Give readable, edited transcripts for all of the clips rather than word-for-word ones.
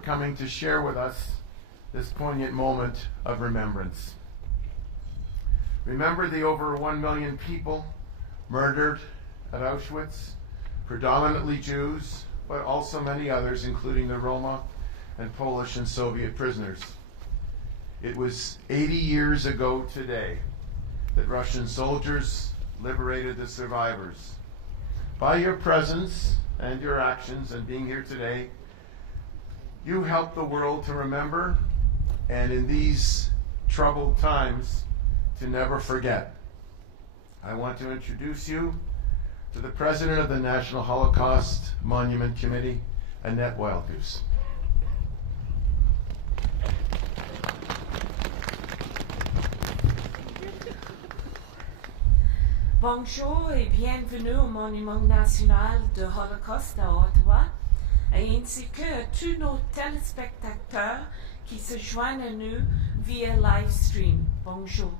for coming to share with us this poignant moment of remembrance. Remember the over 1 million people murdered at Auschwitz, predominantly Jews, but also many others, including the Roma and Polish and Soviet prisoners. It was 80 years ago today that Russian soldiers liberated the survivors. By your presence and your actions and being here today, you help the world to remember, and in these troubled times, to never forget. I want to introduce you to the President of the National Holocaust Monument Committee, Annette Wildgoose. Bonjour et bienvenue au Monument national de Holocauste à Ottawa, ainsi que à tous nos téléspectateurs qui se joignent à nous via live stream. Bonjour.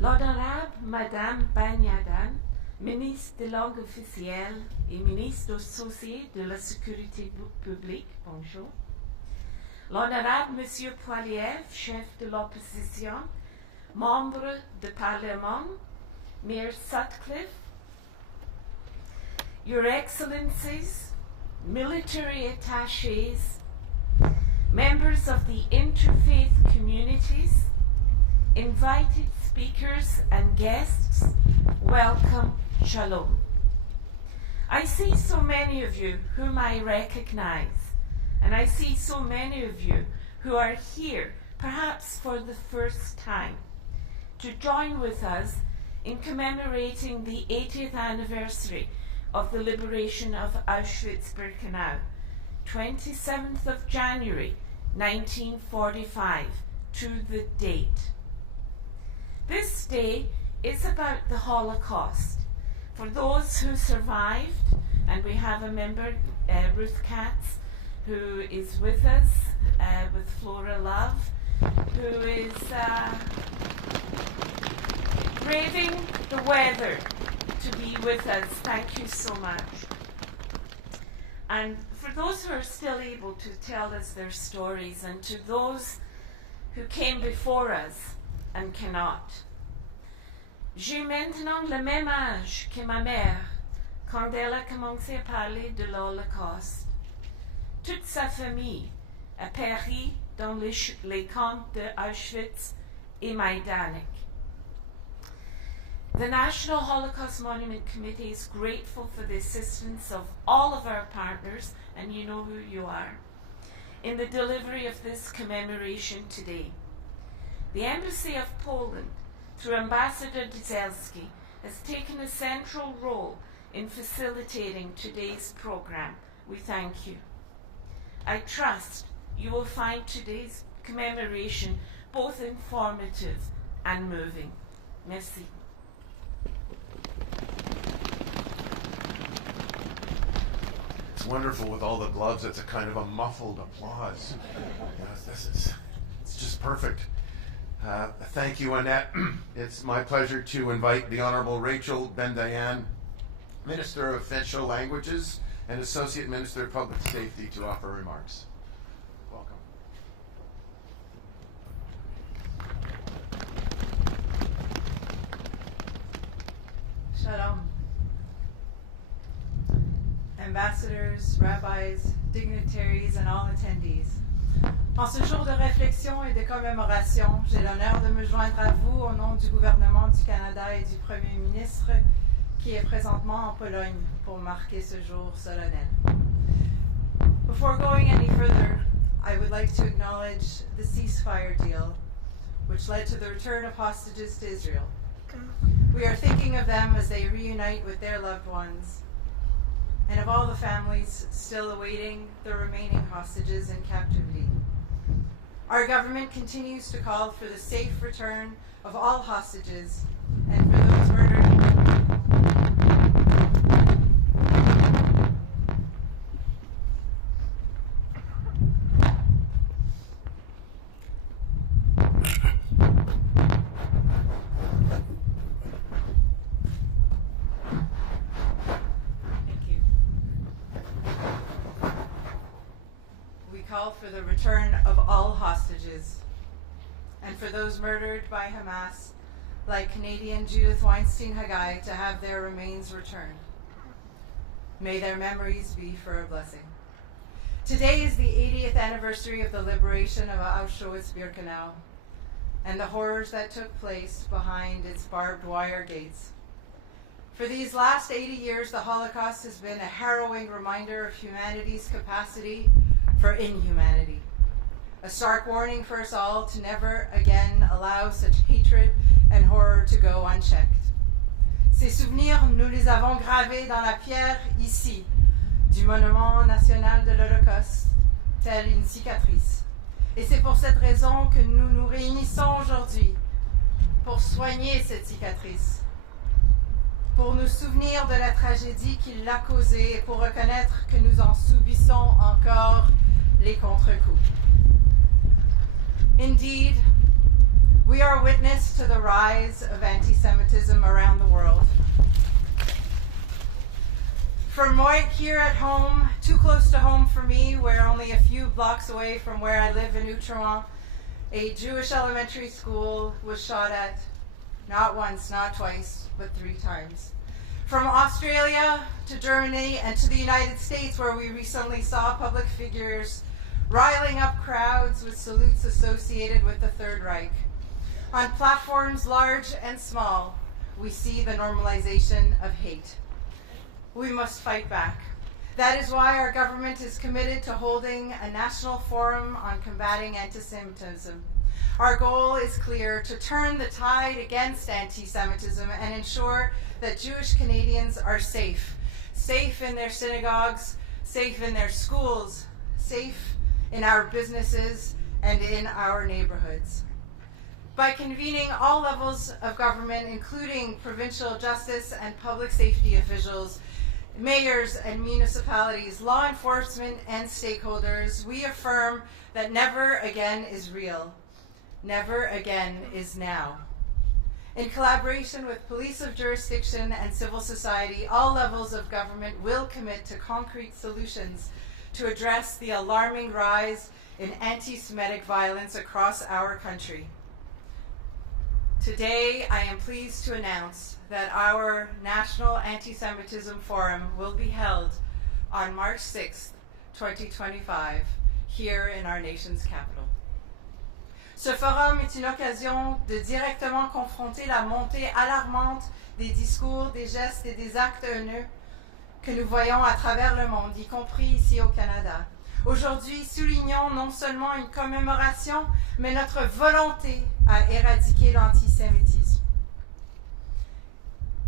L'honorable Madame Banyadan, ministre des langues officielles et ministre associé de la sécurité publique, bonjour. L'honorable Monsieur Poiliev, chef de l'opposition, membre du Parlement, Mayor Sutcliffe, Your Excellencies, military attaches, members of the Interfaith communities, invited speakers and guests, welcome, shalom. I see so many of you whom I recognize, and I see so many of you who are here, perhaps for the first time, to join with us in commemorating the 80th anniversary of the liberation of Auschwitz-Birkenau, 27th of January, 1945, to the date. This day is about the Holocaust. For those who survived, and we have a member, Ruth Katz, who is with us with Flora Love, who is braving the weather to be with us. Thank you so much. And for those who are still able to tell us their stories, and to those who came before us and cannot. J'ai maintenant le même âge que ma mère quand elle a commencé à parler de l'Holocauste. Toute sa famille a péri dans les camps de Auschwitz et Majdanek. The National Holocaust Monument Committee is grateful for the assistance of all of our partners, and you know who you are, in the delivery of this commemoration today. The Embassy of Poland, through Ambassador Dzelski, has taken a central role in facilitating today's program. We thank you. I trust you will find today's commemoration both informative and moving. Merci. It's wonderful with all the gloves. It's a kind of a muffled applause. It's just perfect. Thank you, Annette. It's my pleasure to invite the Honorable Rachel Ben-Dayan, Minister of Official Languages and Associate Minister of Public Safety, to offer remarks. Welcome. Shalom. Ambassadors, rabbis, dignitaries, and all attendees. En ce jour de réflexion et de commémoration, j'ai l'honneur de me joindre à vous au nom du gouvernement du Canada et du Premier ministre qui est présentement en Pologne pour marquer ce jour solennel. Before going any further, I would like to acknowledge the ceasefire deal, which led to the return of hostages to Israel. We are thinking of them as they reunite with their loved ones, and of all the families still awaiting the remaining hostages in captivity. Our government continues to call for the safe return of all hostages and for those murdered. call for the return of all hostages, and for those murdered by Hamas, like Canadian Judith Weinstein-Hagai, to have their remains returned. May their memories be for a blessing. Today is the 80th anniversary of the liberation of Auschwitz-Birkenau and the horrors that took place behind its barbed wire gates. For these last 80 years, the Holocaust has been a harrowing reminder of humanity's capacity for inhumanity. A stark warning for us all to never again allow such hatred and horror to go unchecked. Ces souvenirs, nous les avons gravés dans la pierre ici, du Monument national de l'Holocauste, telle une cicatrice. Et c'est pour cette raison que nous nous réunissons aujourd'hui, pour soigner cette cicatrice, pour nous souvenir de la tragédie qui l'a causée et pour reconnaître que nous en subissons encore les contre-coups. Indeed, we are witness to the rise of anti-Semitism around the world. From right here at home, too close to home for me, where only a few blocks away from where I live in Outremont, a Jewish elementary school was shot at, not once, not twice, but 3 times. From Australia to Germany and to the United States, where we recently saw public figures riling up crowds with salutes associated with the Third Reich. On platforms large and small, we see the normalization of hate. We must fight back. That is why our government is committed to holding a national forum on combating anti-Semitism. Our goal is clear: to turn the tide against anti-Semitism and ensure that Jewish Canadians are safe. Safe in their synagogues, safe in their schools, safe in our businesses and in our neighborhoods. By convening all levels of government, including provincial justice and public safety officials, mayors and municipalities, law enforcement and stakeholders, we affirm that never again is real. Never again is now. In collaboration with police of jurisdiction and civil society, all levels of government will commit to concrete solutions to address the alarming rise in anti-Semitic violence across our country. Today, I am pleased to announce that our National Anti-Semitism Forum will be held on March 6th, 2025, here in our nation's capital. Ce forum est une occasion de directement confronter la montée alarmante des discours, des gestes et des actes haineux que nous voyons à travers le monde, y compris ici au Canada. Aujourd'hui, soulignons non seulement une commémoration, mais notre volonté à éradiquer l'antisémitisme.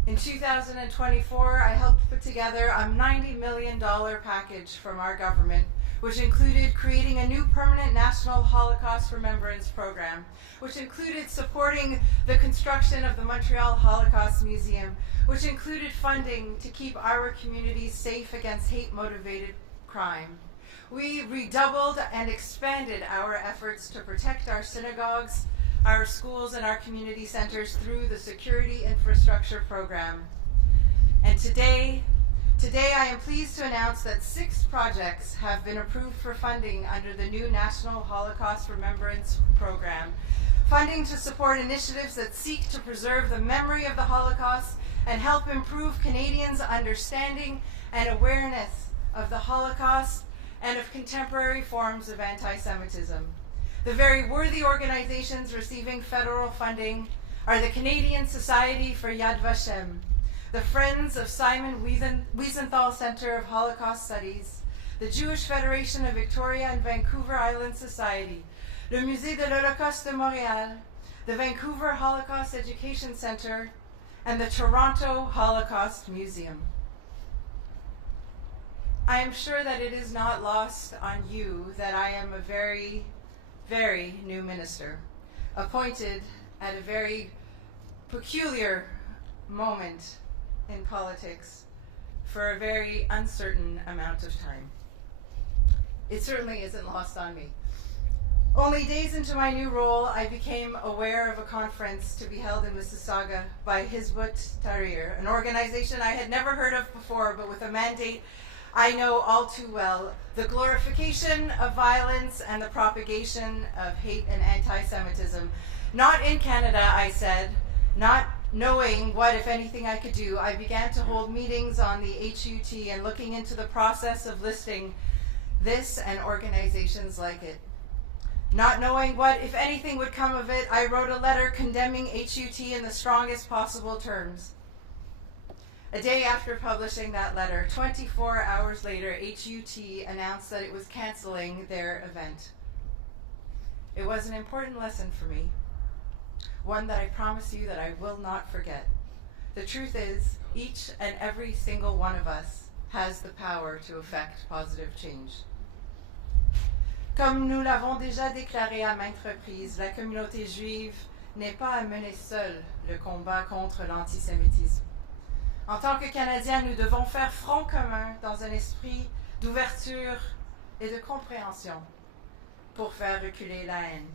In 2024, I helped put together a $90 million package from our government, which included creating a new permanent National Holocaust Remembrance program, which included supporting the construction of the Montreal Holocaust Museum, which included funding to keep our communities safe against hate-motivated crime. We redoubled and expanded our efforts to protect our synagogues, our schools, and our community centers through the Security Infrastructure Program. And today I am pleased to announce that 6 projects have been approved for funding under the new National Holocaust Remembrance Program. Funding to support initiatives that seek to preserve the memory of the Holocaust and help improve Canadians' understanding and awareness of the Holocaust and of contemporary forms of anti-Semitism. The very worthy organizations receiving federal funding are the Canadian Society for Yad Vashem, the Friends of Simon Wiesenthal Center of Holocaust Studies, the Jewish Federation of Victoria and Vancouver Island Society, le Musée de l'Holocauste de Montréal, the Vancouver Holocaust Education Center, and the Toronto Holocaust Museum. I am sure that it is not lost on you that I am a very, very new minister, appointed at a very peculiar moment in politics for a very uncertain amount of time. It certainly isn't lost on me. Only days into my new role, I became aware of a conference to be held in Mississauga by Hizbut Tahrir, an organization I had never heard of before, but with a mandate I know all too well the glorification of violence and the propagation of hate and anti-Semitism. Not in Canada, I said. Not knowing what, if anything, I could do, I began to hold meetings on the HUT and looking into the process of listing this and organizations like it. Not knowing what, if anything, would come of it, I wrote a letter condemning HUT in the strongest possible terms. A day after publishing that letter, 24 hours later, HUT announced that it was canceling their event. It was an important lesson for me, one that I promise you that I will not forget. The truth is, each and every single one of us has the power to effect positive change. Comme nous l'avons déjà déclaré à maintes reprises, la communauté juive n'est pas à mener seule le combat contre l'antisémitisme. En tant que Canadiens, nous devons faire front commun dans un esprit d'ouverture et de compréhension pour faire reculer la haine.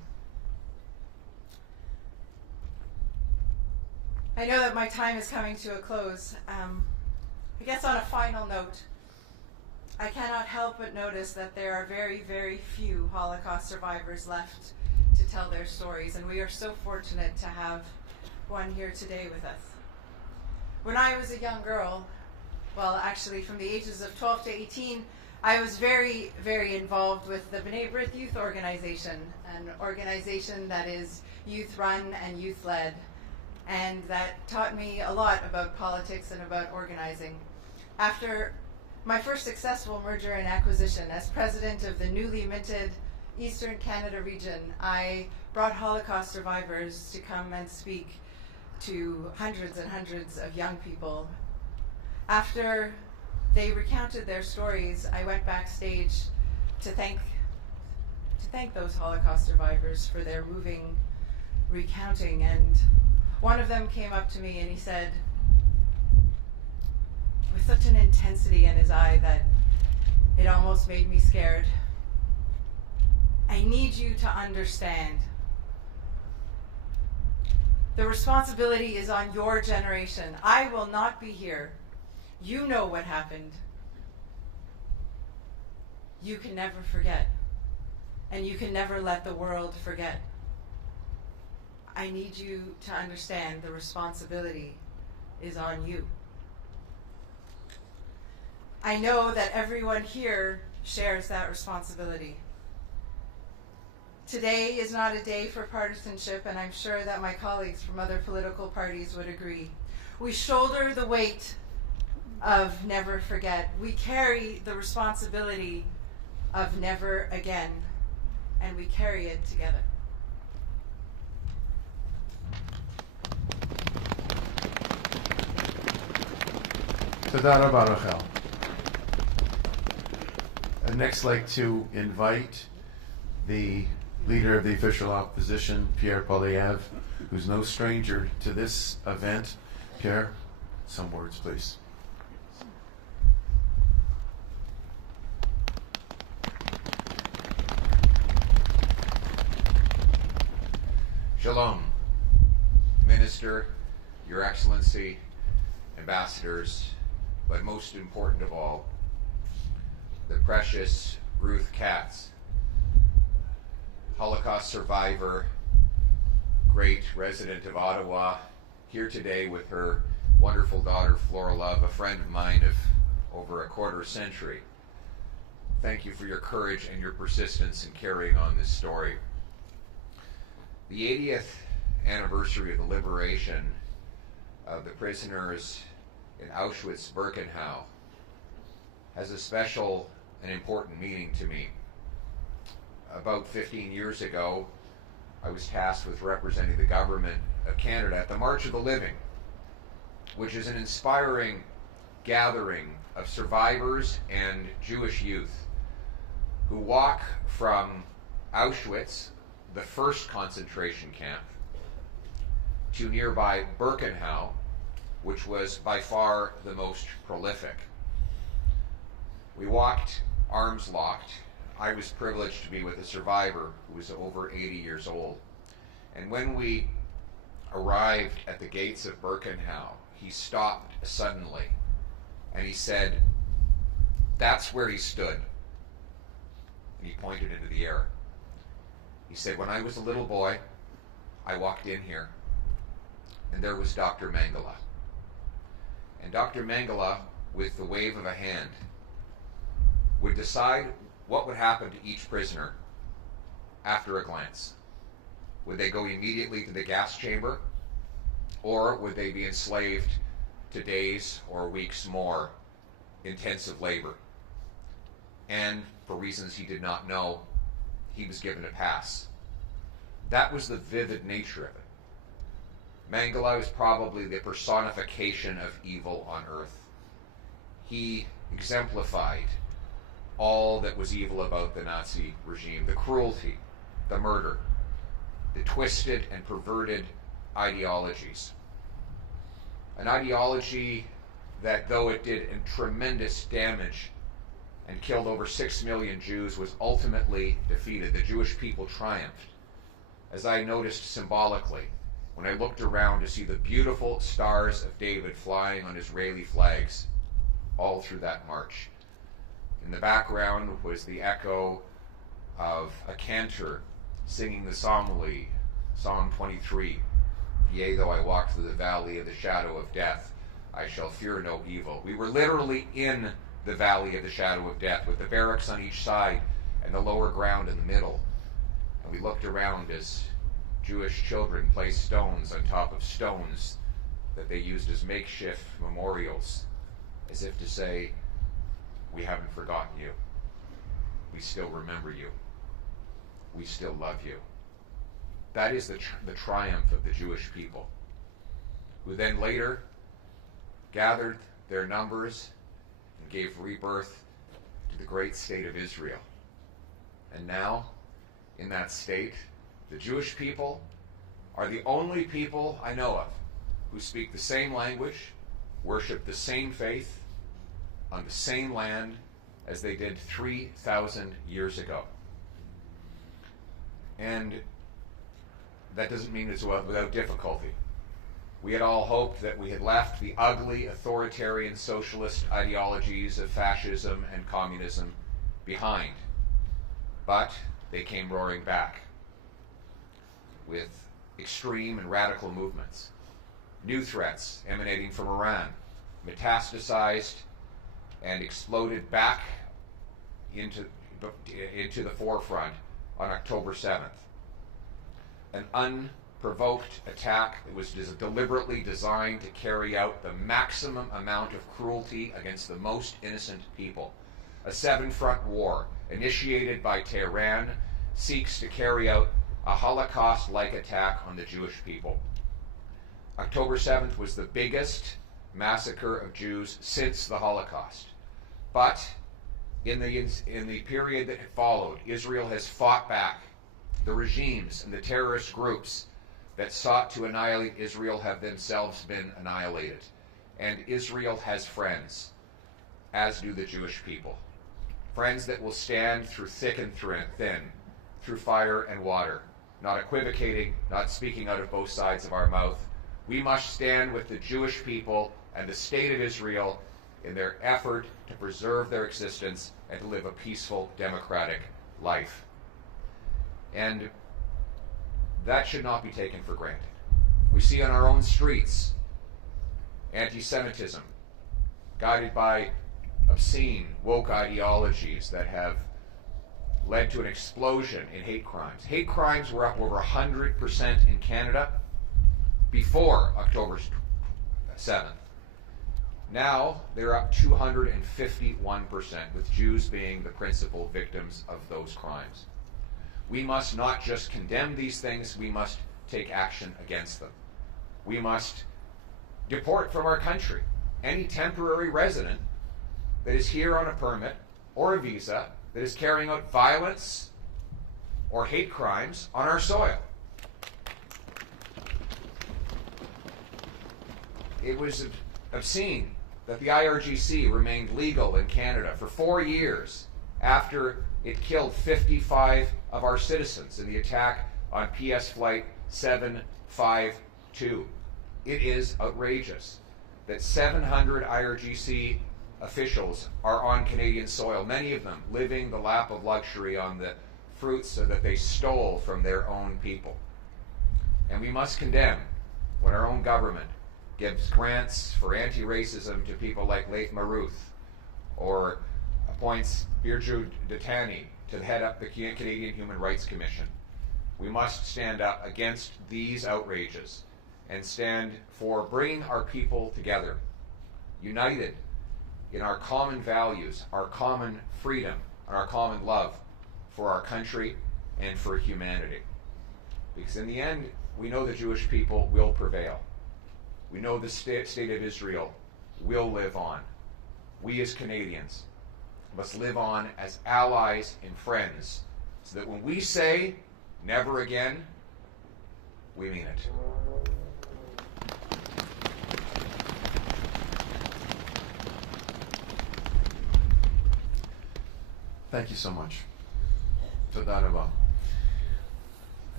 I know that my time is coming to a close. I guess on a final note, I cannot help but notice that there are very, very few Holocaust survivors left to tell their stories, and we are so fortunate to have one here today with us. When I was a young girl, well, actually from the ages of 12 to 18, I was very, very involved with the B'nai B'rith Youth Organization, an organization that is youth-run and youth-led, and that taught me a lot about politics and about organizing. After my first successful merger and acquisition as president of the newly minted Eastern Canada region, I brought Holocaust survivors to come and speak to hundreds and hundreds of young people. After they recounted their stories, I went backstage to thank those Holocaust survivors for their moving recounting, and one of them came up to me and he said, with such an intensity in his eye that it almost made me scared, I need you to understand. The responsibility is on your generation. I will not be here. You know what happened. You can never forget. And you can never let the world forget. I need you to understand the responsibility is on you. I know that everyone here shares that responsibility. Today is not a day for partisanship, and I'm sure that my colleagues from other political parties would agree. We shoulder the weight of never forget. We carry the responsibility of never again, and we carry it together. Toda rabba, Rachel. I'd next like to invite the leader of the official opposition, Pierre Poilievre, who's no stranger to this event. Pierre, some words, please. Shalom, Minister, Your Excellency, ambassadors, but most important of all, the precious Ruth Katz, Holocaust survivor, great resident of Ottawa, here today with her wonderful daughter Flora Love, a friend of mine of over a quarter century. Thank you for your courage and your persistence in carrying on this story. The 80th anniversary of the liberation of the prisoners in Auschwitz-Birkenau has a special and important meaning to me. About 15 years ago, I was tasked with representing the government of Canada at the March of the Living, which is an inspiring gathering of survivors and Jewish youth who walk from Auschwitz, the first concentration camp, to nearby Birkenau, which was by far the most prolific. We walked arms locked. I was privileged to be with a survivor who was over 80 years old. And when we arrived at the gates of Birkenau, he stopped suddenly and he said, That's where he stood. And he pointed into the air. He said, when I was a little boy, I walked in here, and there was Dr. Mengele. And Dr. Mengele, with the wave of a hand, would decide what would happen to each prisoner after a glance. Would they go immediately to the gas chamber, or would they be enslaved to days or weeks more intensive labor? And for reasons he did not know, he was given a pass. That was the vivid nature of it. Mengele was probably the personification of evil on earth. He exemplified all that was evil about the Nazi regime, the cruelty, the murder, the twisted and perverted ideologies. An ideology that, though it did tremendous damage and killed over 6 million Jews, was ultimately defeated. The Jewish people triumphed. As I noticed symbolically, when I looked around to see the beautiful stars of David flying on Israeli flags all through that march. In the background was the echo of a cantor singing the psalmody, Psalm 23. Yea, though I walk through the valley of the shadow of death, I shall fear no evil. We were literally in the valley of the shadow of death, with the barracks on each side and the lower ground in the middle. And we looked around as Jewish children placed stones on top of stones that they used as makeshift memorials, as if to say, we haven't forgotten you. We still remember you. We still love you. That is the triumph of the Jewish people, who then later gathered their numbers and gave rebirth to the great state of Israel. And now, in that state, the Jewish people are the only people I know of who speak the same language, worship the same faith, on the same land as they did 3,000 years ago. And that doesn't mean it's without difficulty. We had all hoped that we had left the ugly, authoritarian, socialist ideologies of fascism and communism behind. But they came roaring back with extreme and radical movements. New threats emanating from Iran metastasized and exploded back into the forefront on October 7th. An unprovoked attack that was deliberately designed to carry out the maximum amount of cruelty against the most innocent people. A seven-front war initiated by Tehran seeks to carry out a Holocaust-like attack on the Jewish people. October 7th was the biggest massacre of Jews since the Holocaust. But in the period that followed, Israel has fought back. The regimes and the terrorist groups that sought to annihilate Israel have themselves been annihilated. And Israel has friends, as do the Jewish people. Friends that will stand through thick and thin, through fire and water, not equivocating, not speaking out of both sides of our mouth. We must stand with the Jewish people and the state of Israel in their effort to preserve their existence and to live a peaceful, democratic life. And that should not be taken for granted. We see on our own streets anti-Semitism, guided by obscene, woke ideologies that have led to an explosion in hate crimes. Hate crimes were up over 100% in Canada before October 7th. Now they're up 251%, with Jews being the principal victims of those crimes. We must not just condemn these things, we must take action against them. We must deport from our country any temporary resident that is here on a permit or a visa that is carrying out violence or hate crimes on our soil. It was obscene that the IRGC remained legal in Canada for 4 years after it killed 55 of our citizens in the attack on PS Flight 752. It is outrageous that 700 IRGC officials are on Canadian soil, many of them living the lap of luxury on the fruits that they stole from their own people. And we must condemn when our own government gives grants for anti-racism to people like Leif Maruth, or appoints Birju Datani to head up the Canadian Human Rights Commission. We must stand up against these outrages and stand for bringing our people together, united in our common values, our common freedom, and our common love for our country and for humanity. Because in the end, we know the Jewish people will prevail. We know the state of Israel will live on. We as Canadians must live on as allies and friends, so that when we say never again, we mean it. Thank you so much. Toda rabah.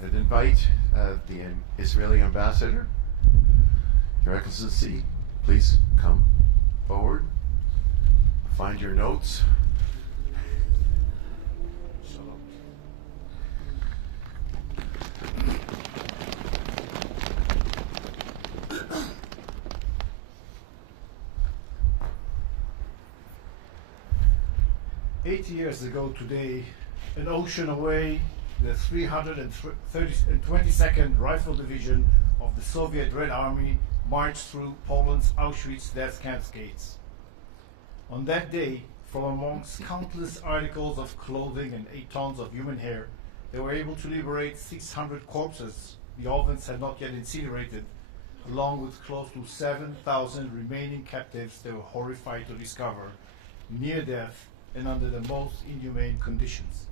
I'd invite the Israeli ambassador, Your Excellency, please come forward. Find your notes. Shalom. Years ago today, an ocean away, the 322nd Rifle Division of the Soviet Red Army marched through Poland's Auschwitz death camp's gates. On that day, from amongst countless articles of clothing and 8 tons of human hair, they were able to liberate 600 corpses the ovens had not yet incinerated, along with close to 7,000 remaining captives they were horrified to discover near death and under the most inhumane conditions.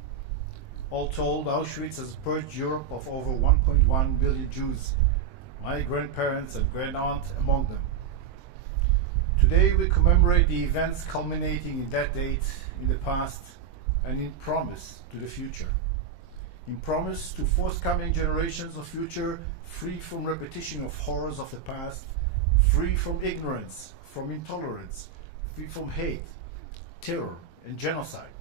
All told, Auschwitz has purged Europe of over 1.1 million Jews, my grandparents and grand-aunt among them. Today we commemorate the events culminating in that date in the past and in promise to the future. In promise to forthcoming generations of future free from repetition of horrors of the past, free from ignorance, from intolerance, free from hate, terror, and genocide.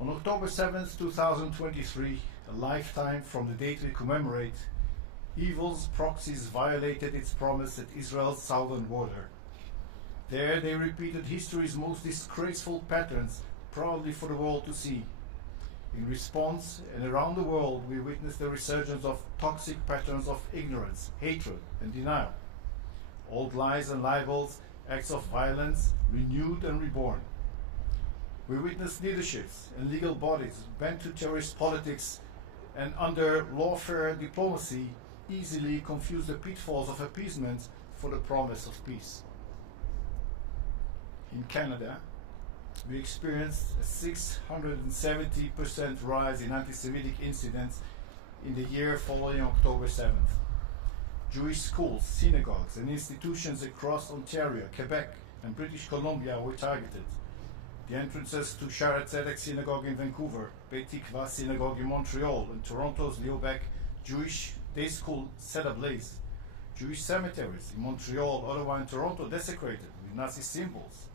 On October 7th, 2023, a lifetime from the date we commemorate, evil's proxies violated its promise at Israel's southern border. There they repeated history's most disgraceful patterns proudly for the world to see. In response, and around the world, we witnessed the resurgence of toxic patterns of ignorance, hatred, and denial. Old lies and libels, acts of violence, renewed and reborn. We witnessed leaderships and legal bodies bent to terrorist politics and under lawfare diplomacy easily confuse the pitfalls of appeasement for the promise of peace. In Canada, we experienced a 670% rise in anti-Semitic incidents in the year following October 7th. Jewish schools, synagogues, and institutions across Ontario, Quebec, and British Columbia were targeted. The entrances to Shaare Zedek Synagogue in Vancouver, Beit Tikva Synagogue in Montreal, and Toronto's Leobec Jewish Day School set ablaze. Jewish cemeteries in Montreal, Ottawa, and Toronto desecrated with Nazi symbols.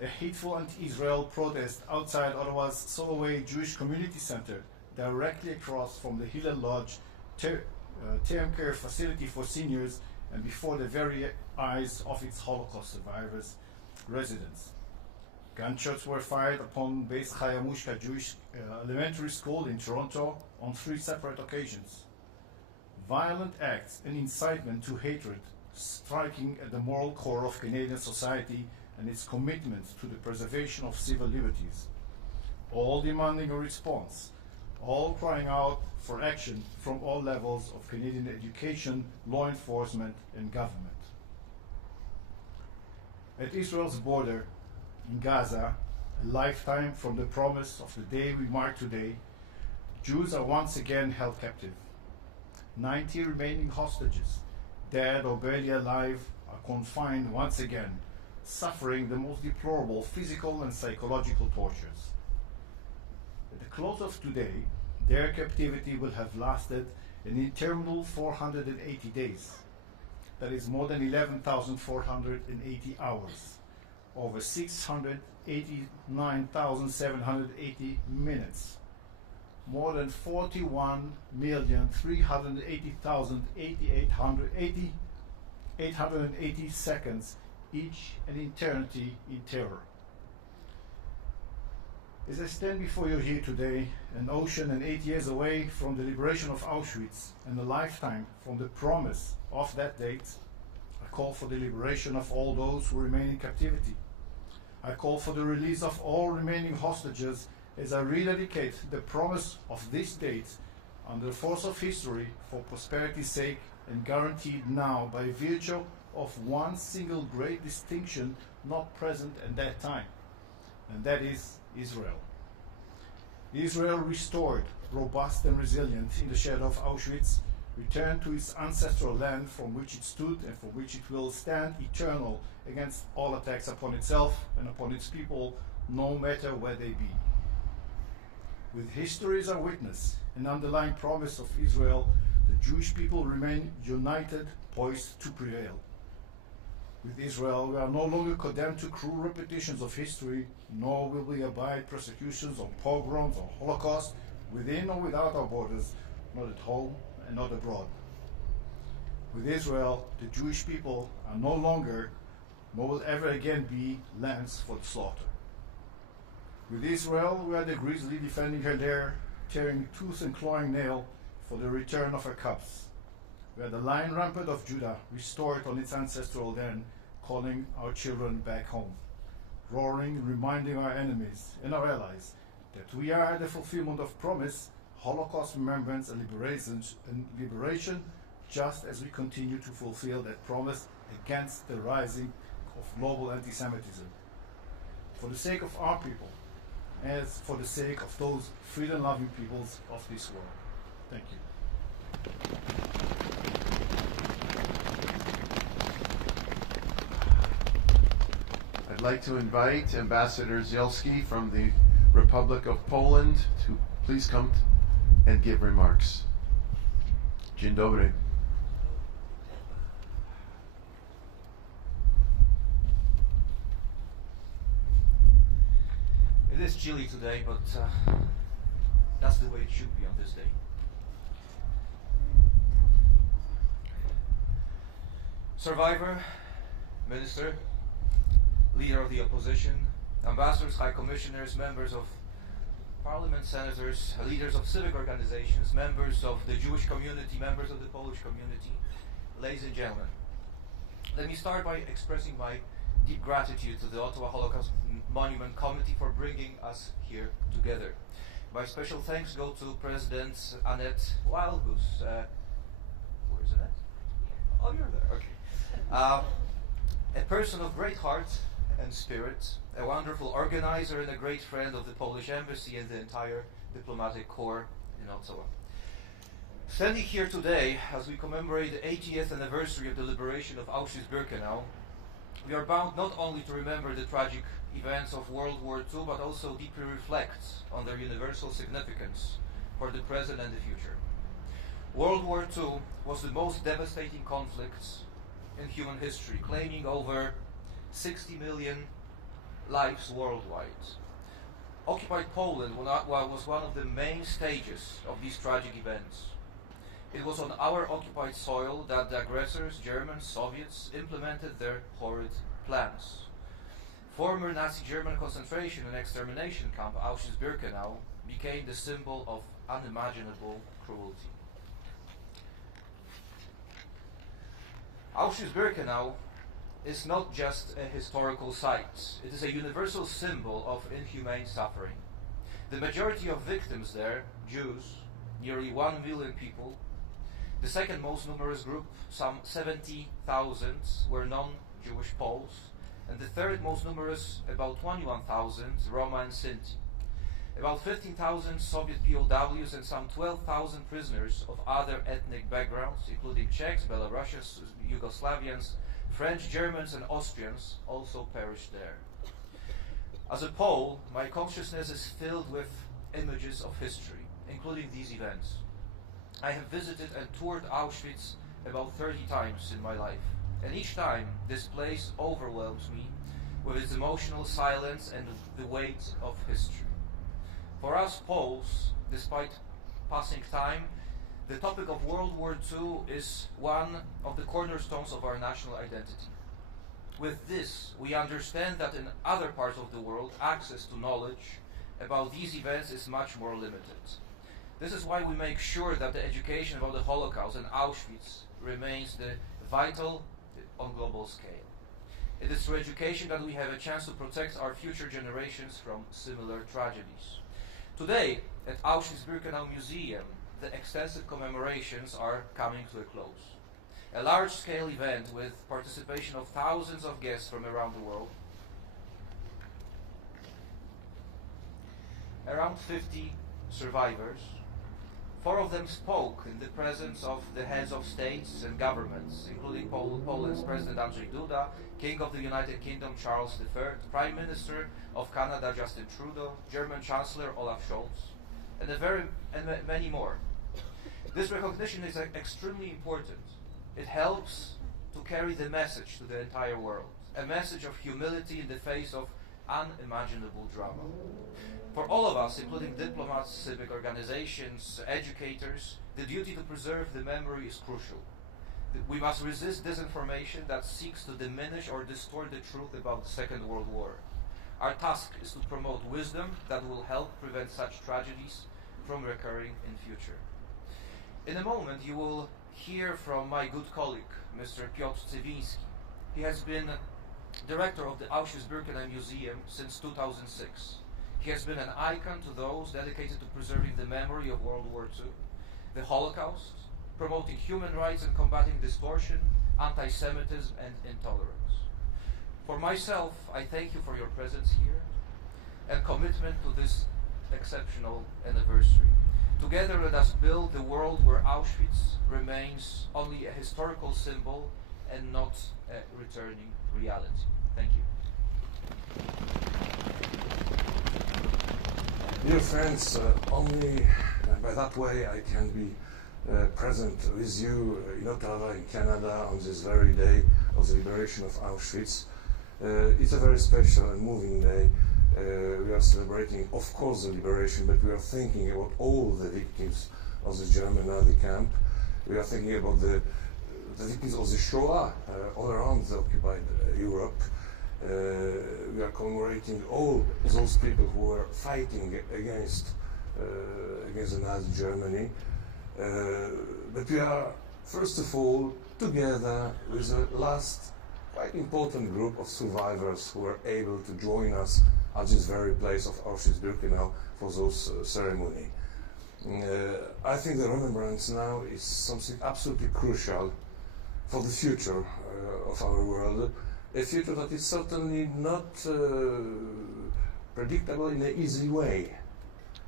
A hateful anti-Israel protest outside Ottawa's Soloway Jewish Community Center, directly across from the Hillel Lodge term care facility for seniors and before the very eyes of its Holocaust survivors' residents. Gunshots were fired upon Beis Chayamushka Jewish Elementary School in Toronto on 3 separate occasions. Violent acts and incitement to hatred striking at the moral core of Canadian society and its commitment to the preservation of civil liberties. All demanding a response, all crying out for action from all levels of Canadian education, law enforcement, and government. At Israel's border, in Gaza, a lifetime from the promise of the day we mark today, Jews are once again held captive. 90 remaining hostages, dead or barely alive, are confined once again, suffering the most deplorable physical and psychological tortures. At the close of today, their captivity will have lasted an interminable 480 days. That is more than 11,480 hours. over 689,780 minutes, more than 41,380,880 seconds, each an eternity in terror. As I stand before you here today, an ocean and 8 years away from the liberation of Auschwitz and a lifetime from the promise of that date, I call for the liberation of all those who remain in captivity. I call for the release of all remaining hostages as I rededicate the promise of this date under the force of history for prosperity's sake and guaranteed now by virtue of one single great distinction not present at that time, and that is Israel. Israel restored, robust and resilient in the shadow of Auschwitz, returned to its ancestral land from which it stood and from which it will stand eternal against all attacks upon itself and upon its people, no matter where they be. With history as our witness, an underlying promise of Israel, the Jewish people remain united, poised to prevail. With Israel, we are no longer condemned to cruel repetitions of history, nor will we abide persecutions or pogroms or Holocaust within or without our borders, not at home and not abroad. With Israel, the Jewish people are no longer, nor will ever again be, lambs for the slaughter. With Israel, we are the grizzly defending her lair, tearing tooth and clawing nail for the return of her cubs. We are the lion rampant of Judah, restored on its ancestral land, calling our children back home, roaring, reminding our enemies and our allies that we are the fulfillment of promise, Holocaust remembrance and liberation, just as we continue to fulfill that promise against the rising of global anti-Semitism. For the sake of our people, as for the sake of those freedom-loving peoples of this world. Thank you. I'd like to invite Ambassador Zielski from the Republic of Poland to please come and give remarks. Dzień dobry. It is chilly today, but that's the way it should be on this day. Survivor, minister, leader of the opposition, ambassadors, high commissioners, members of parliament, senators, leaders of civic organizations, members of the Jewish community, members of the Polish community, ladies and gentlemen. Let me start by expressing my deep gratitude to the Ottawa Holocaust Monument Committee for bringing us here together. My special thanks go to President Annette Wildgoose. Where is Annette? Oh, you're there, okay. A person of great heart and spirit, a wonderful organizer and a great friend of the Polish Embassy and the entire diplomatic corps in Ottawa. Standing here today as we commemorate the 80th anniversary of the liberation of Auschwitz-Birkenau, we are bound not only to remember the tragic events of World War II, but also deeply reflect on their universal significance for the present and the future. World War II was the most devastating conflict in human history, claiming over 60 million lives worldwide. Occupied Poland was one of the main stages of these tragic events. It was on our occupied soil that the aggressors, Germans, Soviets, implemented their horrid plans. Former Nazi German concentration and extermination camp Auschwitz-Birkenau became the symbol of unimaginable cruelty. Auschwitz-Birkenau is not just a historical site. It is a universal symbol of inhumane suffering. The majority of victims there, Jews, nearly 1 million people. The second most numerous group, some 70,000, were non-Jewish Poles, and the third most numerous, about 21,000, Roma and Sinti. About 15,000 Soviet POWs and some 12,000 prisoners of other ethnic backgrounds, including Czechs, Belarusians, Yugoslavians, French, Germans and Austrians, also perished there. As a Pole, my consciousness is filled with images of history, including these events. I have visited and toured Auschwitz about 30 times in my life, and each time this place overwhelms me with its emotional silence and the weight of history. For us Poles, despite passing time, the topic of World War II is one of the cornerstones of our national identity. With this, we understand that in other parts of the world, access to knowledge about these events is much more limited. This is why we make sure that the education about the Holocaust and Auschwitz remains vital on global scale. It is through education that we have a chance to protect our future generations from similar tragedies. Today, at Auschwitz-Birkenau Museum, the extensive commemorations are coming to a close. A large-scale event with participation of thousands of guests from around the world. Around 50 survivors. 4 of them spoke in the presence of the heads of states and governments, including Poland's President Andrzej Duda, King of the United Kingdom Charles III, Prime Minister of Canada Justin Trudeau, German Chancellor Olaf Scholz, and many more. This recognition is extremely important. It helps to carry the message to the entire world, a message of humility in the face of unimaginable drama. For all of us, including diplomats, civic organizations, educators, the duty to preserve the memory is crucial. We must resist disinformation that seeks to diminish or distort the truth about the Second World War. Our task is to promote wisdom that will help prevent such tragedies from recurring in future. In a moment, you will hear from my good colleague, Mr. Piotr Cywiński. He has been director of the Auschwitz-Birkenau Museum since 2006. He has been an icon to those dedicated to preserving the memory of World War II, the Holocaust, promoting human rights and combating distortion, anti-Semitism and intolerance. For myself, I thank you for your presence here and commitment to this exceptional anniversary. Together, let us build the world where Auschwitz remains only a historical symbol and not a returning reality. Thank you. Dear friends, only by that way I can be present with you in Ottawa, in Canada, on this very day of the liberation of Auschwitz. It's a very special and moving day. We are celebrating, of course, the liberation, but we are thinking about all the victims of the German Nazi camp. We are thinking about the victims of the Shoah all around the occupied Europe. We are commemorating all those people who were fighting against the Nazi Germany. But we are, first of all, together with a last quite important group of survivors who were able to join us at this very place of Auschwitz-Birkenau for those ceremony. I think the remembrance now is something absolutely crucial for the future of our world, a future that is certainly not predictable in an easy way.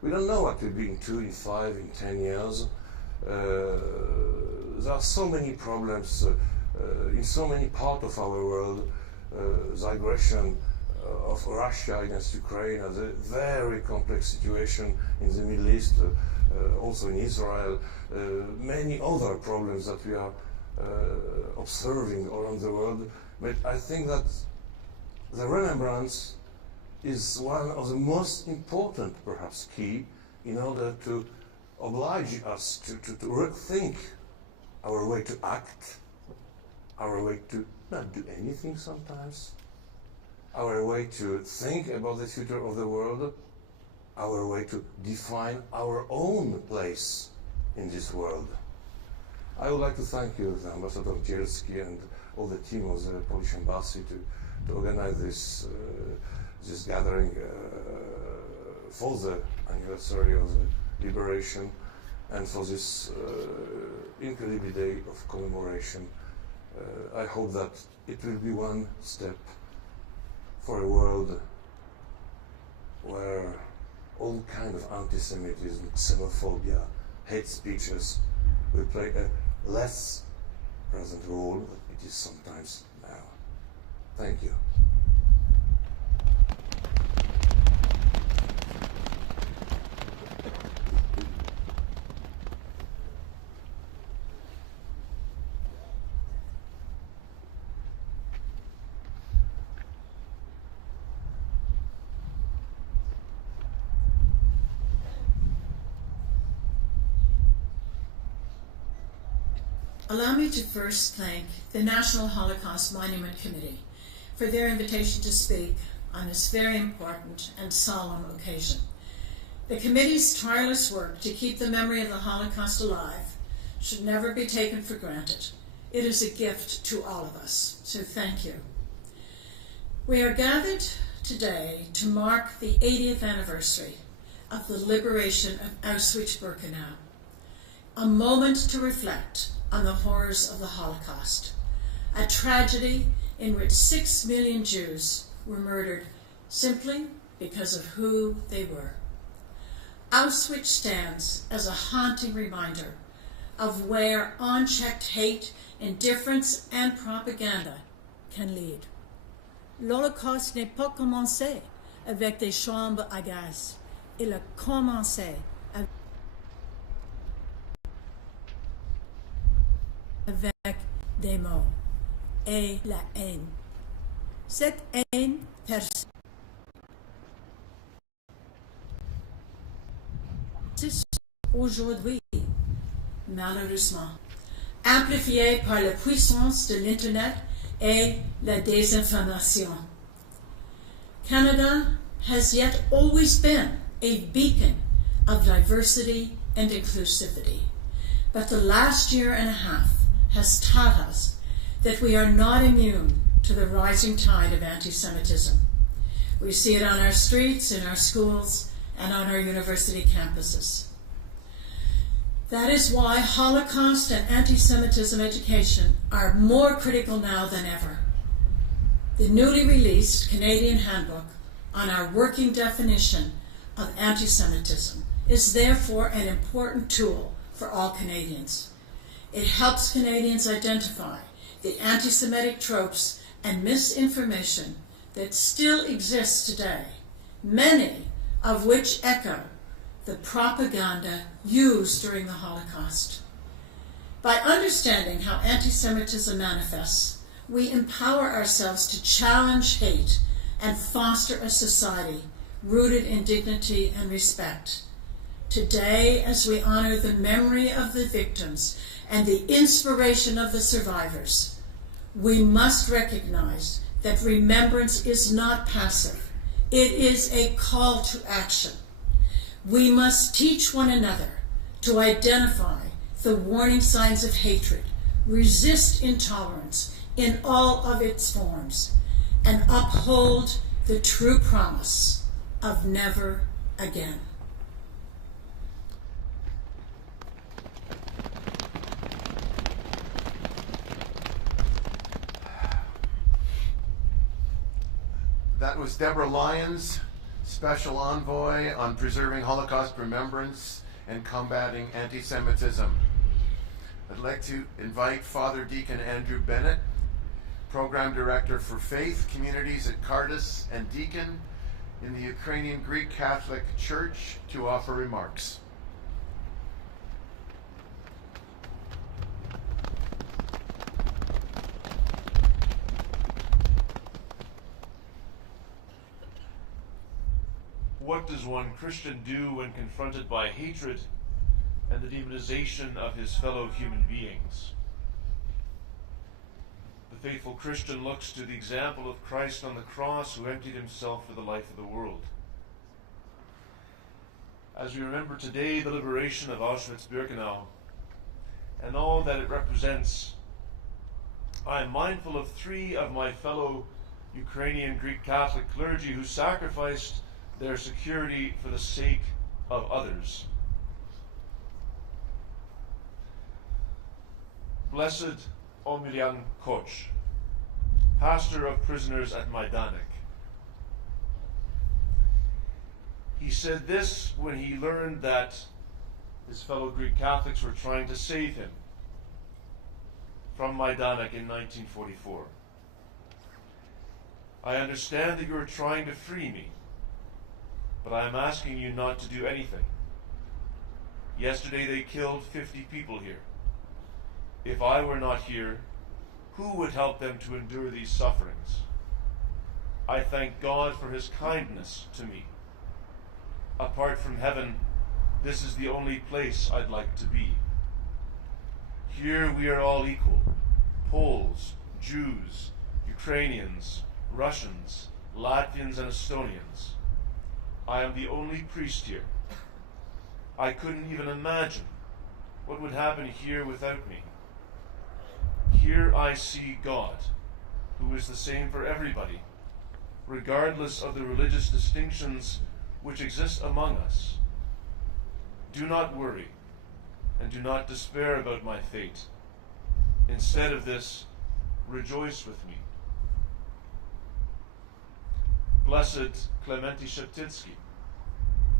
We don't know what will be in 2, in 5, in 10 years. There are so many problems in so many parts of our world. The aggression of Russia against Ukraine, the very complex situation in the Middle East, also in Israel, many other problems that we are observing around the world. But I think that the remembrance is one of the most important, perhaps, key in order to oblige us to rethink our way to act, our way to not do anything sometimes, our way to think about the future of the world, our way to define our own place in this world. I would like to thank you, Ambassador Dzielski, and all the team of the Polish Embassy to organize this gathering for the anniversary of the liberation and for this incredible day of commemoration. I hope that it will be one step for a world where all kind of anti-Semitism, xenophobia, hate speeches will play a less present role than it is sometimes now. Thank you. Allow me to first thank the National Holocaust Monument Committee for their invitation to speak on this very important and solemn occasion. The committee's tireless work to keep the memory of the Holocaust alive should never be taken for granted. It is a gift to all of us, so thank you. We are gathered today to mark the 80th anniversary of the liberation of Auschwitz-Birkenau, a moment to reflect on the horrors of the Holocaust, a tragedy in which 6 million Jews were murdered simply because of who they were. Auschwitz stands as a haunting reminder of where unchecked hate, indifference, and propaganda can lead. L'Holocauste n'est pas commencé avec des chambres à gaz. Il a commencé avec des mots et la haine. Cette haine persiste aujourd'hui, Malheureusement, amplifiée par la puissance de l'Internet et la désinformation. Canada has yet always been a beacon of diversity and inclusivity, but the last year and a half has taught us that we are not immune to the rising tide of anti-Semitism. We see it on our streets, in our schools, and on our university campuses. That is why Holocaust and anti-Semitism education are more critical now than ever. The newly released Canadian Handbook on our working definition of anti-Semitism is therefore an important tool for all Canadians. It helps Canadians identify the anti-Semitic tropes and misinformation that still exists today, many of which echo the propaganda used during the Holocaust. By understanding how anti-Semitism manifests, we empower ourselves to challenge hate and foster a society rooted in dignity and respect. Today, as we honor the memory of the victims and the inspiration of the survivors, we must recognize that remembrance is not passive. It is a call to action. We must teach one another to identify the warning signs of hatred, resist intolerance in all of its forms, and uphold the true promise of never again. That was Deborah Lyons, Special Envoy on Preserving Holocaust Remembrance and Combating Anti-Semitism. I'd like to invite Father Deacon Andrew Bennett, Program Director for Faith Communities at Cardis and Deacon in the Ukrainian Greek Catholic Church, to offer remarks. What does one Christian do when confronted by hatred and the demonization of his fellow human beings? The faithful Christian looks to the example of Christ on the cross, who emptied himself for the life of the world. As we remember today the liberation of Auschwitz-Birkenau and all that it represents, I am mindful of 3 of my fellow Ukrainian Greek Catholic clergy who sacrificed their security for the sake of others. Blessed Omilian Koch, pastor of prisoners at Majdanek. He said this when he learned that his fellow Greek Catholics were trying to save him from Majdanek in 1944. I understand that you are trying to free me, but I am asking you not to do anything. Yesterday they killed 50 people here. If I were not here, who would help them to endure these sufferings? I thank God for his kindness to me. Apart from heaven, this is the only place I'd like to be. Here we are all equal: Poles, Jews, Ukrainians, Russians, Latvians, and Estonians. I am the only priest here. I couldn't even imagine what would happen here without me. Here I see God, who is the same for everybody, regardless of the religious distinctions which exist among us. Do not worry, and do not despair about my fate. Instead of this, rejoice with me. Blessed Clementi Sheptitsky,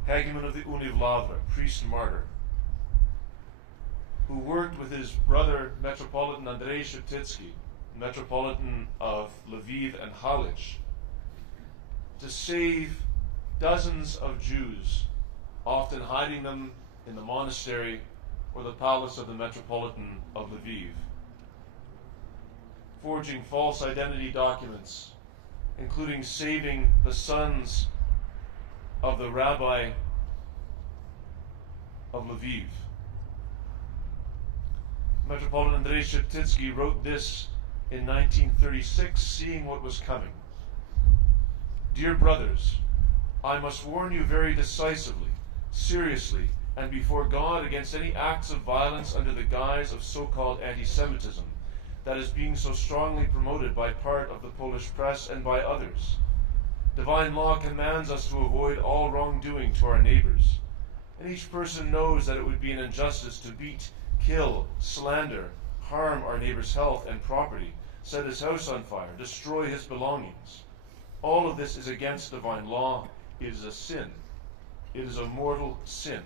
Hegumen of the Univladra, priest martyr, who worked with his brother Metropolitan Andrei Sheptitsky, Metropolitan of Lviv and Halych, to save dozens of Jews, often hiding them in the monastery or the palace of the Metropolitan of Lviv, forging false identity documents, including saving the sons of the rabbi of Lviv. Metropolitan Andrei Sheptitsky wrote this in 1936, seeing what was coming. Dear brothers, I must warn you very decisively, seriously, and before God against any acts of violence under the guise of so-called anti-Semitism that is being so strongly promoted by part of the Polish press and by others. Divine law commands us to avoid all wrongdoing to our neighbors, and each person knows that it would be an injustice to beat, kill, slander, harm our neighbor's health and property, set his house on fire, destroy his belongings. All of this is against divine law. It is a sin. It is a mortal sin,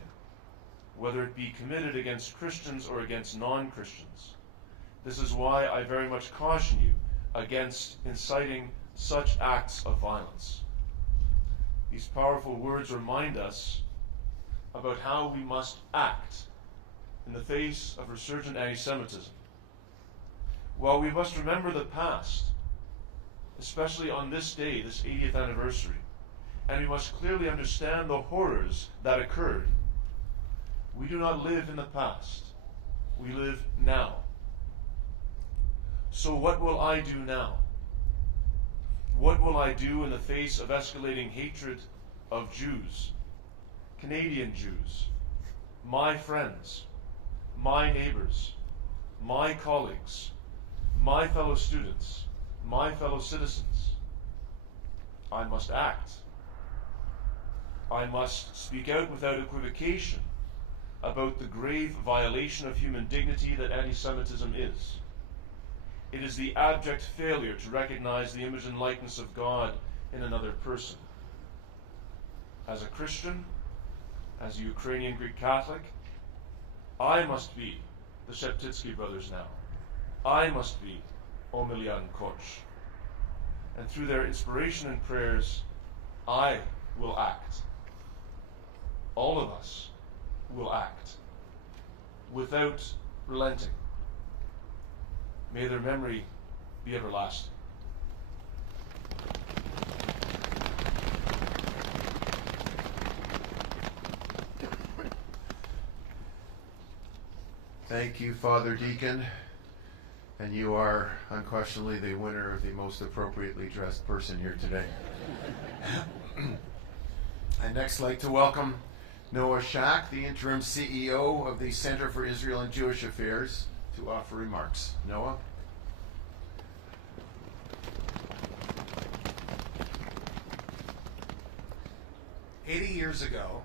whether it be committed against Christians or against non-Christians. This is why I very much caution you against inciting such acts of violence. These powerful words remind us about how we must act in the face of resurgent anti-Semitism. While we must remember the past, especially on this day, this 80th anniversary, and we must clearly understand the horrors that occurred, we do not live in the past. We live now. So what will I do now? What will I do in the face of escalating hatred of Jews, Canadian Jews, my friends, my neighbors, my colleagues, my fellow students, my fellow citizens? I must act. I must speak out without equivocation about the grave violation of human dignity that anti-Semitism is. It is the abject failure to recognize the image and likeness of God in another person. As a Christian, as a Ukrainian Greek Catholic, I must be the Sheptitsky brothers now. I must be Omelian Koch. And through their inspiration and prayers, I will act. All of us will act without relenting. May their memory be everlasting. Thank you, Father Deacon. And you are unquestionably the winner of the most appropriately dressed person here today. I'd next like to welcome Noah Shack, the interim CEO of the Center for Israel and Jewish Affairs, to offer remarks. Noah? "80 years ago,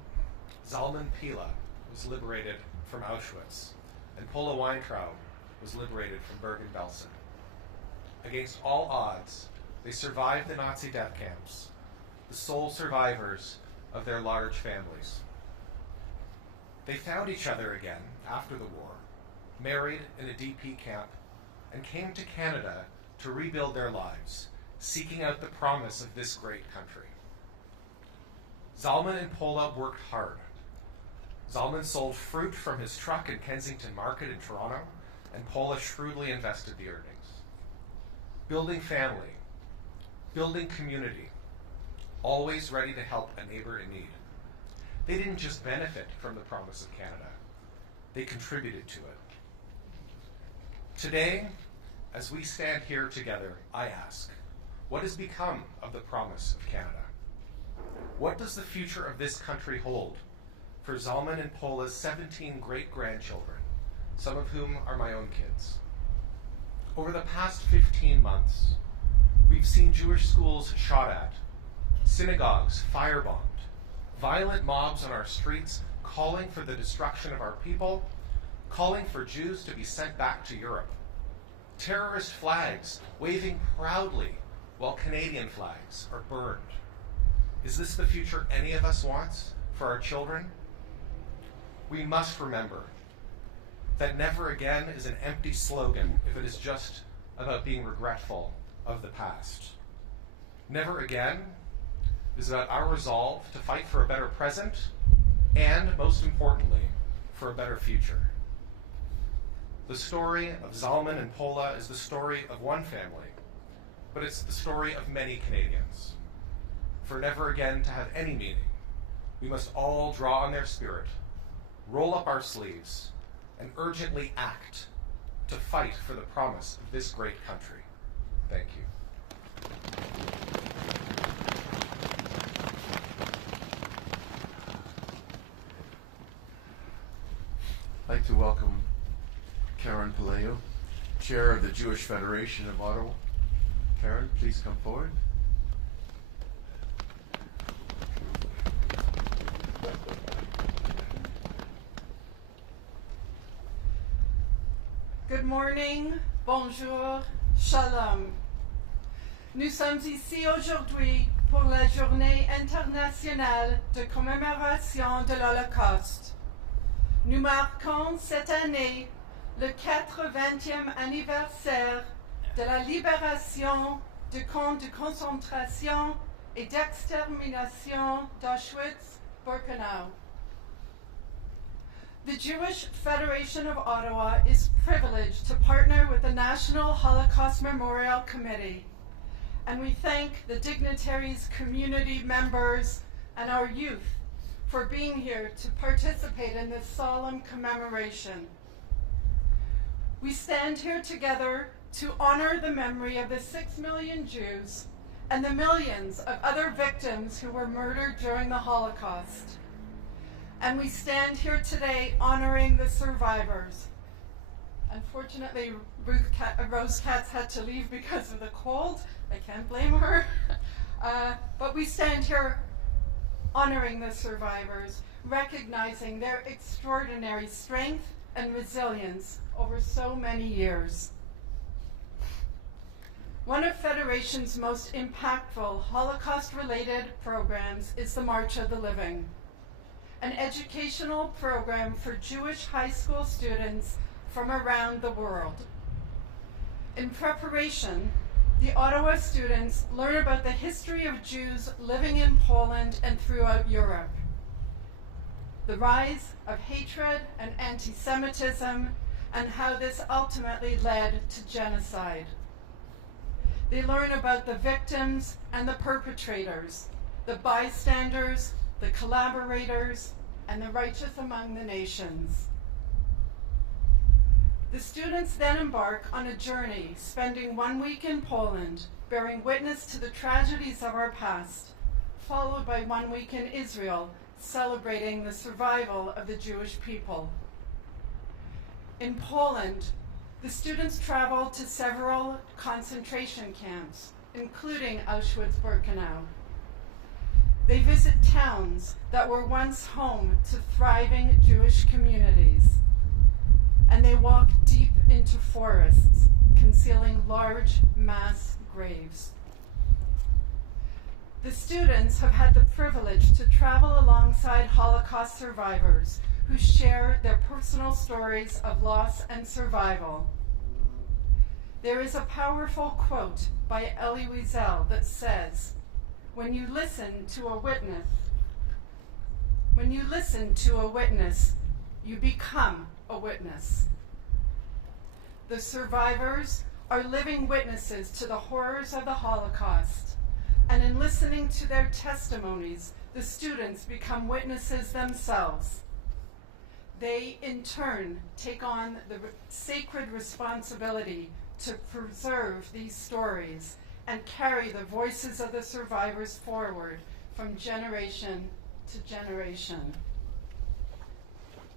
Zalman Pila was liberated from Auschwitz, and Pola Weintraub was liberated from Bergen-Belsen. Against all odds, they survived the Nazi death camps, the sole survivors of their large families. They found each other again after the war, married in a DP camp, and came to Canada to rebuild their lives, seeking out the promise of this great country. Zalman and Pola worked hard. Zalman sold fruit from his truck in Kensington Market in Toronto, and Pola shrewdly invested the earnings. Building family, building community, always ready to help a neighbor in need. They didn't just benefit from the promise of Canada, they contributed to it. Today, as we stand here together, I ask, what has become of the promise of Canada? What does the future of this country hold for Zalman and Pola's 17 great-grandchildren, some of whom are my own kids? Over the past 15 months, we've seen Jewish schools shot at, synagogues firebombed, violent mobs on our streets calling for the destruction of our people, calling for Jews to be sent back to Europe, terrorist flags waving proudly while Canadian flags are burned. Is this the future any of us wants for our children? We must remember that never again is an empty slogan if it is just about being regretful of the past. Never again is about our resolve to fight for a better present and, most importantly, for a better future. The story of Zalman and Pola is the story of one family, but it's the story of many Canadians. For never again to have any meaning, we must all draw on their spirit, roll up our sleeves, and urgently act to fight for the promise of this great country. Thank you. I'd like to welcome Karen Palayo, Chair of the Jewish Federation of Ottawa. Karen, please come forward. Good morning, bonjour, shalom. Nous sommes ici aujourd'hui pour la Journée internationale de commémoration de l'Holocauste. Nous marquons cette année le 80e anniversaire de la libération du camp de concentration et d'extermination d'Auschwitz-Birkenau. The Jewish Federation of Ottawa is privileged to partner with the National Holocaust Memorial Committee, and we thank the dignitaries, community members, and our youth for being here to participate in this solemn commemoration. We stand here together to honor the memory of the 6 million Jews and the millions of other victims who were murdered during the Holocaust. And we stand here today honoring the survivors. Unfortunately, Rose Katz had to leave because of the cold. I can't blame her. But we stand here honoring the survivors, recognizing their extraordinary strength and resilience over so many years. One of Federation's most impactful Holocaust-related programs is the March of the Living, an educational program for Jewish high school students from around the world. In preparation, the Ottawa students learn about the history of Jews living in Poland and throughout Europe, the rise of hatred and anti-Semitism, and how this ultimately led to genocide. They learn about the victims and the perpetrators, the bystanders, the collaborators, and the righteous among the nations. The students then embark on a journey, spending 1 week in Poland, bearing witness to the tragedies of our past, followed by 1 week in Israel, celebrating the survival of the Jewish people. In Poland, the students travel to several concentration camps, including Auschwitz-Birkenau. They visit towns that were once home to thriving Jewish communities, and they walk deep into forests, concealing large mass graves. The students have had the privilege to travel alongside Holocaust survivors who share their personal stories of loss and survival. There is a powerful quote by Elie Wiesel that says, when you listen to a witness, you become a witness. The survivors are living witnesses to the horrors of the Holocaust, and in listening to their testimonies, the students become witnesses themselves. They, in turn, take on the sacred responsibility to preserve these stories and carry the voices of the survivors forward from generation to generation.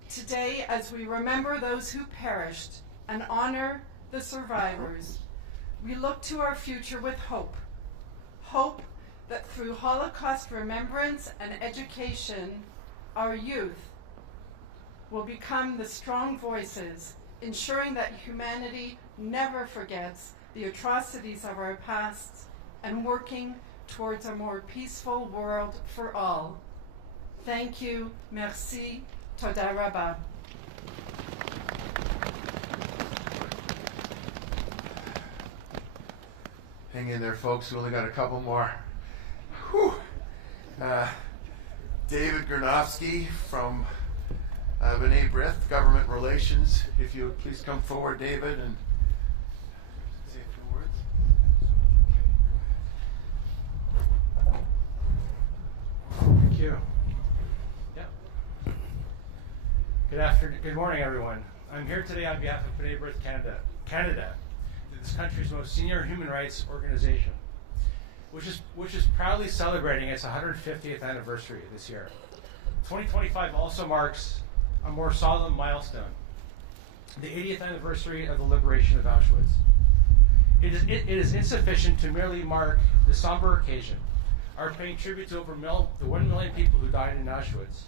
Today, as we remember those who perished and honor the survivors, we look to our future with hope. Hope that through Holocaust remembrance and education, our youth will become the strong voices, ensuring that humanity never forgets the atrocities of our past and working towards a more peaceful world for all. Thank you. Merci. Toda rabba. Hang in there, folks. We only got a couple more. Whew. David Gernofsky from B'nai B'rith, Government Relations. If you would please come forward, David, and say a few words. Thank you. Good morning, everyone. I'm here today on behalf of B'nai B'rith Canada, this country's most senior human rights organization, which is proudly celebrating its 150th anniversary this year. 2025 also marks a more solemn milestone, the 80th anniversary of the liberation of Auschwitz. It is insufficient to merely mark the somber occasion. Our paying tribute to over the 1 million people who died in Auschwitz,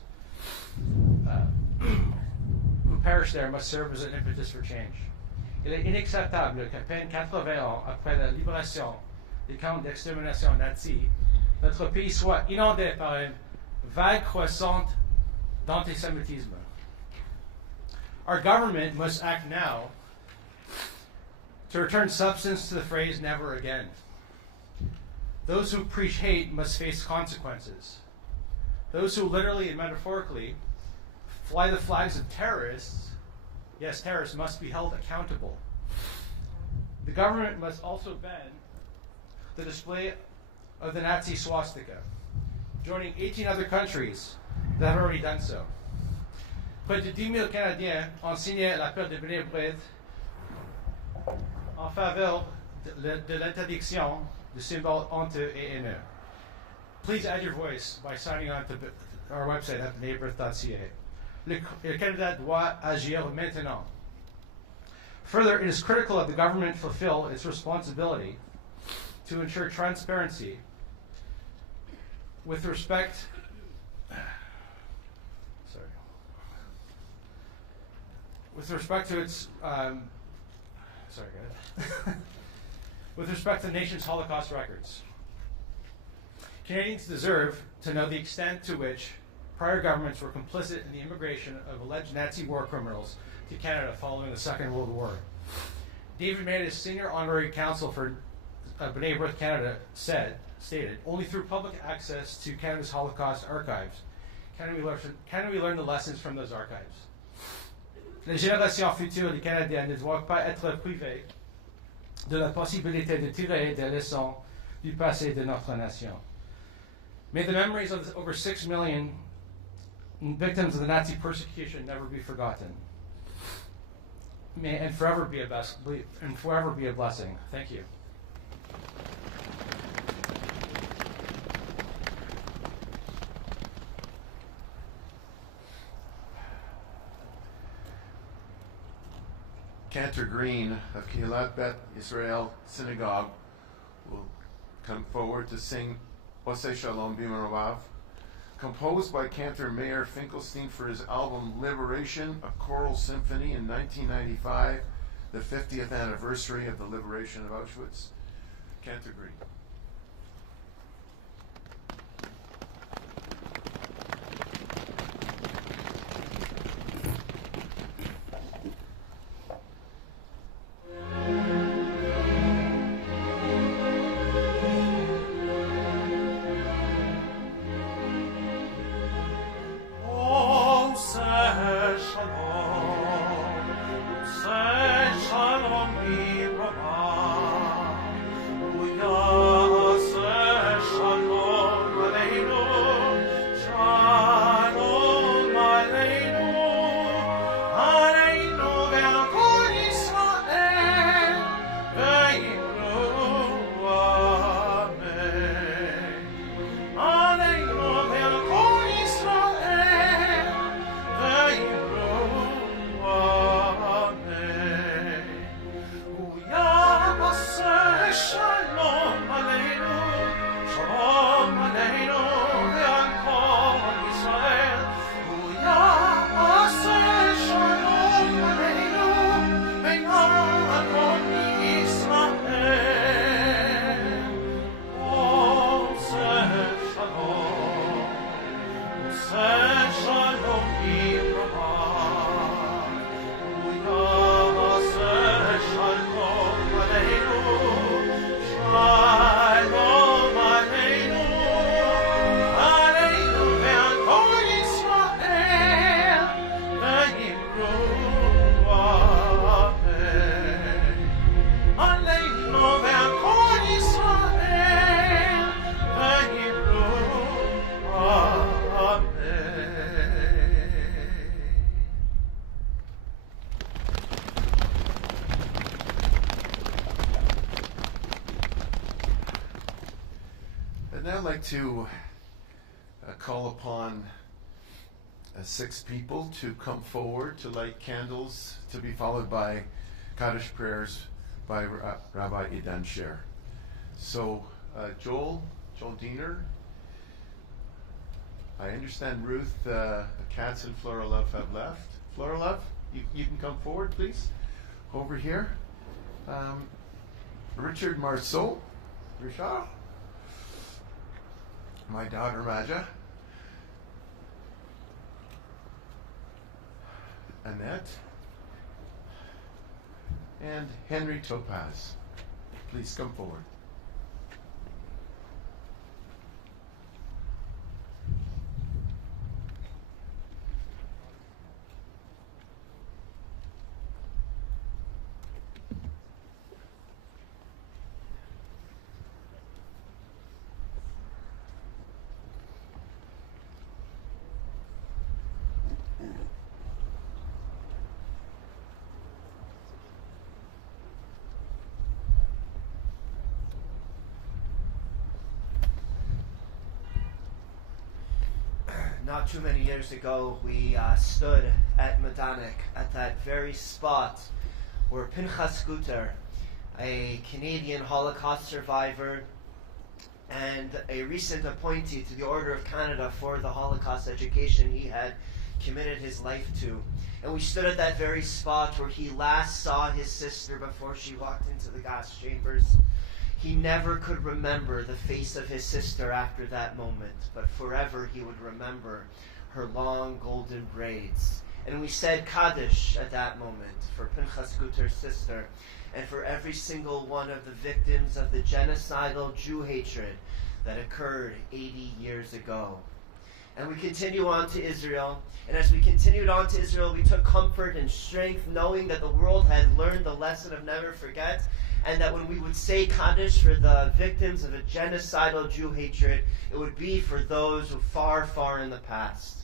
who perished there, must serve as an impetus for change. Il est inacceptable qu'à peine 80 ans après la libération des camps d'extermination nazis, notre pays soit inondé par une vague croissante d'antisémitisme. Our government must act now to return substance to the phrase never again. Those who preach hate must face consequences. Those who literally and metaphorically fly the flags of terrorists, yes, terrorists, must be held accountable. The government must also ban the display of the Nazi swastika, joining 18 other countries that have already done so. Près de 10 000 Canadiens ont signé l'appel de B'nai B'rith en faveur de l'interdiction de symboles honteux et haineux. Please add your voice by signing on to our website at bnaibrith.ca. Le Canada doit agir maintenant. Further, it is critical that the government fulfill its responsibility to ensure transparency with respect to its with respect to the nation's Holocaust records. Canadians deserve to know the extent to which prior governments were complicit in the immigration of alleged Nazi war criminals to Canada following the Second World War. David May, his senior honorary counsel for B'nai B'rith Canada, stated, only through public access to Canada's Holocaust archives can we learn the lessons from those archives. Les générations futures des Canadiens ne doivent pas être privées de la possibilité de tirer des leçons du passé de notre nation. May the memories of the over 6 million victims of the Nazi persecution never be forgotten. And forever be a blessing. Thank you. Cantor Green of Kehilat Bet Israel Synagogue will come forward to sing Oseh Shalom B'Merav, composed by Cantor Meir Finkelstein for his album Liberation, a choral symphony in 1995, the 50th anniversary of the liberation of Auschwitz. Cantor Green. Shalom, I'd now like to call upon 6 people to come forward to light candles, to be followed by Kaddish prayers by Rabbi Idan Sher. So, Joel Diener, I understand Ruth Katz and Flora Love have left. Flora Love, you can come forward, please, over here. Richard Marceau, Richard, my daughter Maja, Annette, and Henry Topaz. Please come forward. Not too many years ago, we stood at Medanek, at that very spot where Pinchas Guter, a Canadian Holocaust survivor and a recent appointee to the Order of Canada for the Holocaust education he had committed his life to. And we stood at that very spot where he last saw his sister before she walked into the gas chambers. He never could remember the face of his sister after that moment, but forever he would remember her long golden braids. And we said Kaddish at that moment for Pinchas Guter's sister and for every single one of the victims of the genocidal Jew hatred that occurred 80 years ago. And we continue on to Israel. And as we continued on to Israel, we took comfort and strength knowing that the world had learned the lesson of never forget, and that when we would say Kaddish for the victims of a genocidal Jew hatred, it would be for those who far, far in the past.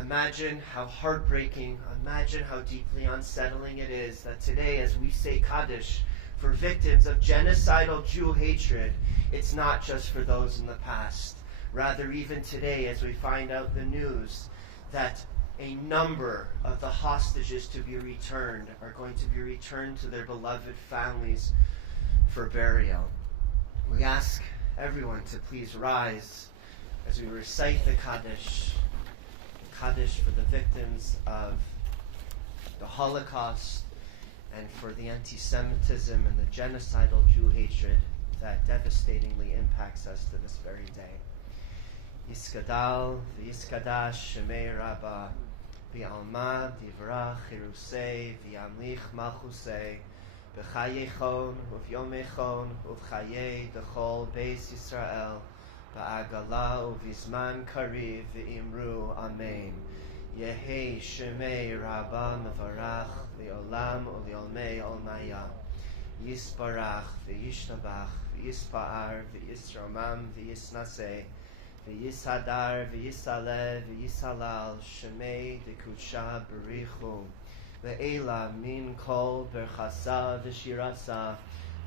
Imagine how heartbreaking, imagine how deeply unsettling it is that today, as we say Kaddish for victims of genocidal Jew hatred, it's not just for those in the past. Rather, even today, as we find out the news that a number of the hostages to be returned are going to be returned to their beloved families for burial. We ask everyone to please rise as we recite the Kaddish for the victims of the Holocaust and for the anti-Semitism and the genocidal Jew hatred that devastatingly impacts us to this very day. Yiskadal v'yiskadash shemei Rabbah v'alma divrach chirusei v'yamlich malchusei b'chayechon u'v'yomechon u'v'chayei dechol beis Yisrael ba'agala u'v'zman kariv v'imru amen. Yehi shemei Rabbah mevarach li'olam u'li'olmei olmaya. Yisbarach v'yishtabach v'yispa'ar v'yisromam v'yisnasei v'yishadar v'yisale v'yisalal shemei dekudsha berichu le'ela min kol berchasa v'shirasa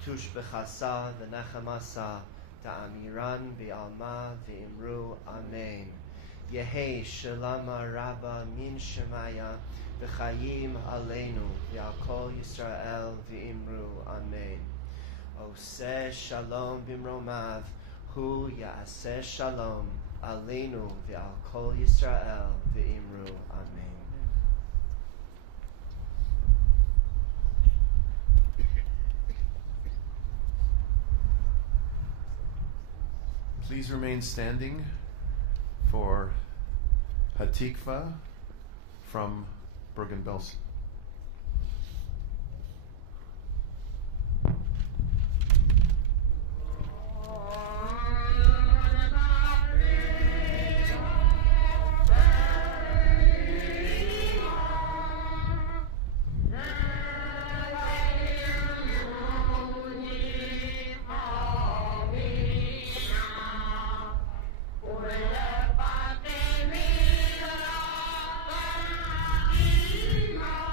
tushbechasa v'nechamasa da'amiran v'alma v'imru amen. Yehi shalama rabba min shemaya v'chayim aleinu v'al kol Yisrael v'imru amen. Oseh shalom bimromav hu ya'aseh shalom aleinu v'al kol Yisrael v'imru amen. Please remain standing for Hatikva from Bergen-Belsen. Ima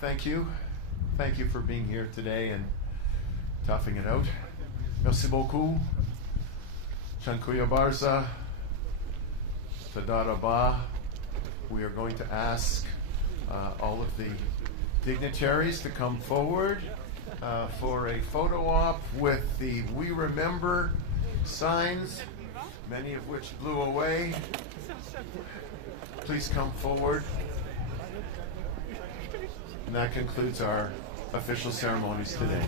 Thank you. Thank you for being here today and toughing it out. Merci beaucoup. Chankuya Barza. Tada Rabah. We are going to ask all of the dignitaries to come forward for a photo op with the We Remember signs, many of which blew away. Please come forward. And that concludes our official ceremonies today.